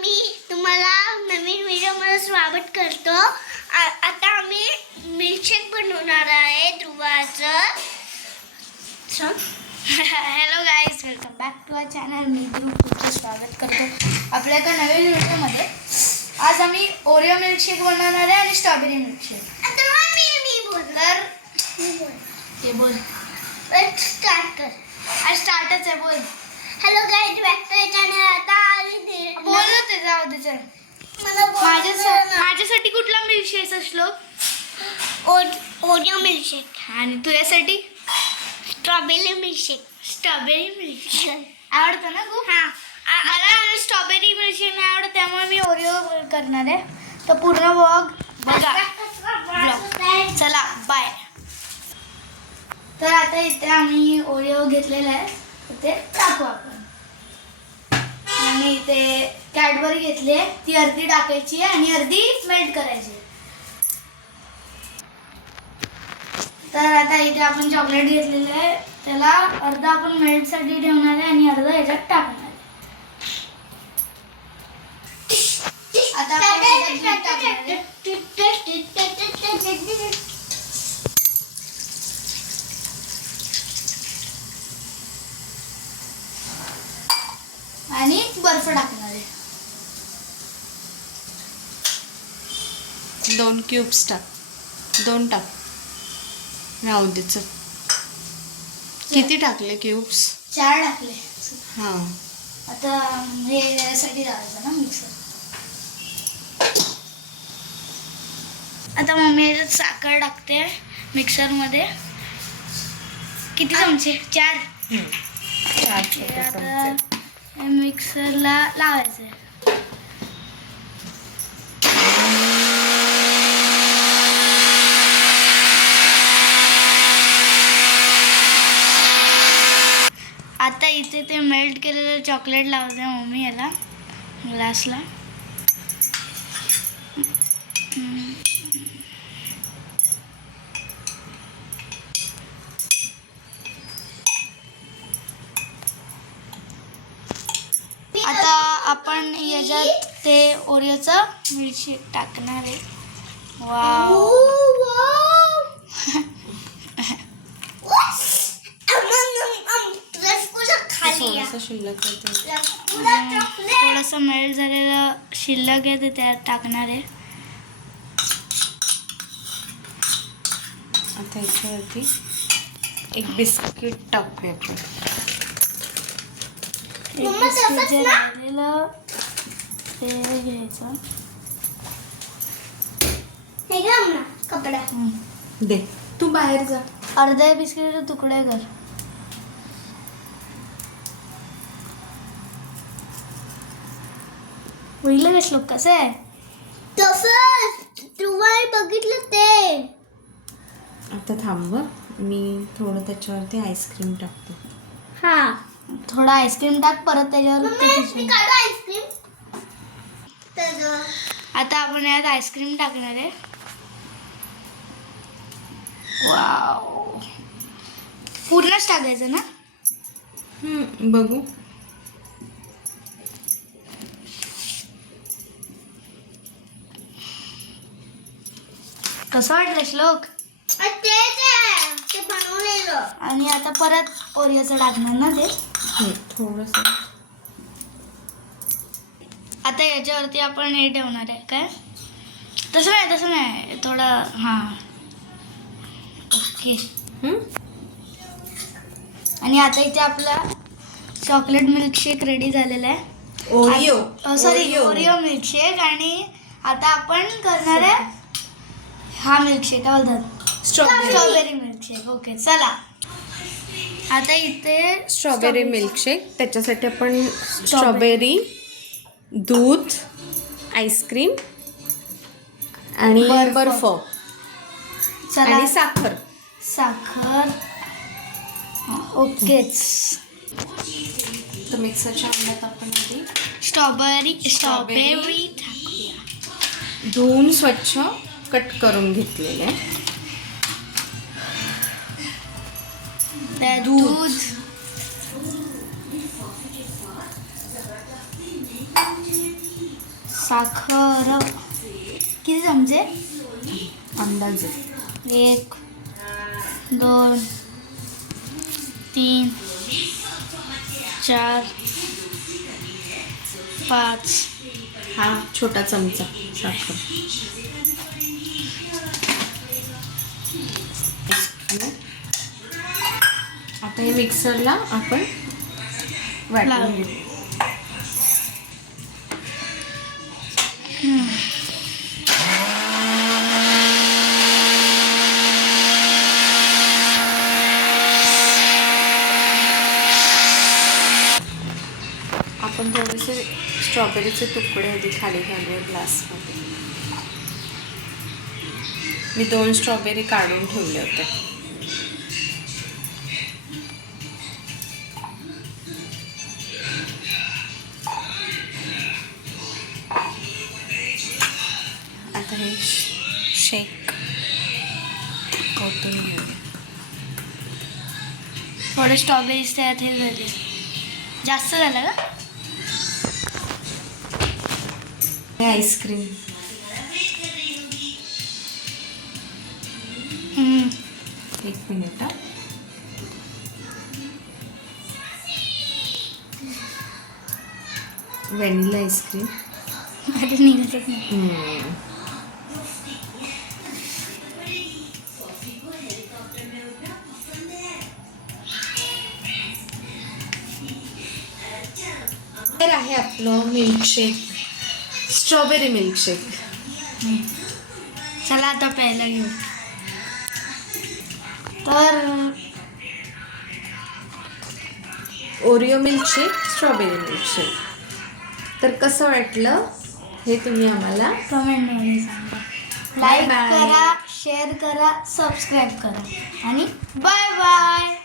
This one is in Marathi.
मी तुम्हाला नवीन व्हिडिओमध्ये स्वागत करतो. आता आम्ही मिल्कशेक बनवणार आहे ध्रुवाचं. Hello guys, welcome back to our channel. मी ध्रुव तुमचं स्वागत करतो आपल्या एका नवीन व्हिडिओमध्ये. आज आम्ही ओरिओ मिल्कशेक बनवणार आहे आणि स्ट्रॉबेरी मिल्कशेक. ते बोल स्टार्ट कर. आज स्टार्टच आहे, बोल. Hello guys, back to our channel. आता बोल ना, ते जाऊ दे. चल, माझ्यासाठी कुठला मिल्कशेक श्लोक? Oreo milkshake. आणि तुझ्यासाठी? Strawberry milkshake. स्ट्रॉबेरी मिल्कशेक आवडतं ना खूप? हां, मला स्ट्रॉबेरी मिल्कशेक नाही आवडत, त्यामुळे मी ओरिओ करणार आहे. तर पूर्ण व्लॉग बघा. चला, बाय. तर आता इथे आम्ही ओरिओ घेतलेला आहे, ते टाकू आपण. आणि इथे कॅडबरी घेतली आहे, ती अर्धी टाकायची आणि अर्धी मेल्ट करायची. तर आता इथे आपण चॉकलेट घेतलेलं आहे, त्याला अर्धा आपण मेल्टसाठी ठेवणार आहे आणि अर्धा ह्याच्यात टाकणार आहे. आता आणि बर्फ टाकणार आहे. 2 क्यूब्स टाक. 2 टाक. राहू दे. चल, किती टाकले क्यूब्स? 4 टाकले. हां, आता हे यासाठी लावायचं ना मिक्सर. आता मम्मी याच्यात साखर टाकते मिक्सरमध्ये. किती चमचे? 4. आता मिक्सरला लावायचं. आता इथे ते मेल्ट केलेलं चॉकलेट लावते मम्मी याला ग्लासला. आता आपण याच्यात ते ओरिओचं मिल्कशेक टाकणार आहे. वाव, थोडंसं मेल्ट झालेलं शिल्लक आहे, ते त्यात टाकणार आहे. आता याच्यावरती एक बिस्किट टाकूया आपण. जे राहिलेलं ते घ्यायचं. कपडा दे, तू बाहेर जा. अर्ध्या बिस्किटचे तुकडे कर. पहिलं का श्लोक कसं आहे? तसंच तुम्हाला बघितलं ते. आता थांब, मी थोडं त्याच्यावरती आईस्क्रीम टाकतो. हां, थोडा आईस्क्रीम टाक परत त्याच्यावर. आता आपण यात आईस्क्रीम टाकणार आहे. वाव, पूर्णच टाकायचं ना? बघू. कसं वाटलं श्लोक? ते बनवलेलं. आणि आता परत ओरिओचं टाकणार ना ते. थोडंसं. आता याच्यावरती आपण हे ठेवणार आहे. काय? तसं नाही थोडं. हां, ओके. आणि आता इथे आपला चॉकलेट मिल्कशेक रेडी झालेला आहे. Oreo milkshake. आणि आता आपण करणार आहे हा मिल्कशेक. काय बोलतात? Strawberry milkshake. ओके, चला. आता इथे स्ट्रॉबेरी मिल्कशेक. त्याच्यासाठी आपण स्ट्रॉबेरी, दूध, आईस्क्रीम आणि बर्फ आणि साखर. ओकेच. तर मिक्सरच्या अंड्यात आपण स्ट्रॉबेरी टाकूया. धुवून स्वच्छ कट करून घेतलेले. दूध, साखर किती चमचे? अंदाजे 1 2 3 4 5. हा छोटा चमचा साखर. आता हे मिक्सरला आपण वाटून घेऊ. आपण थोडेसे स्ट्रॉबेरीचे तुकडे आधी खाली घालूया ग्लासमध्ये. मी 2 स्ट्रॉबेरी काढून ठेवले होते. आता हे शेक ओतून घेऊया. थोडे स्ट्रॉबेरीज त्यात हे झाले. जास्त झालं का? हे आईस्क्रीम. एक मिनिट. Vanilla ice cream. माझे निघतच नाही. तर आहे आपलं मिल्कशेक, स्ट्रॉबेरी मिल्कशेक. चला आता प्यायला घेऊ. तर ओरिओ मिल्कशेक, स्ट्रॉबेरी मिल्कशेक. तर कसं वाटलं हे तुम्ही आम्हाला कमेंटमध्ये सांगा. लाईक करा, शेअर करा, सबस्क्राईब करा आणि बाय बाय.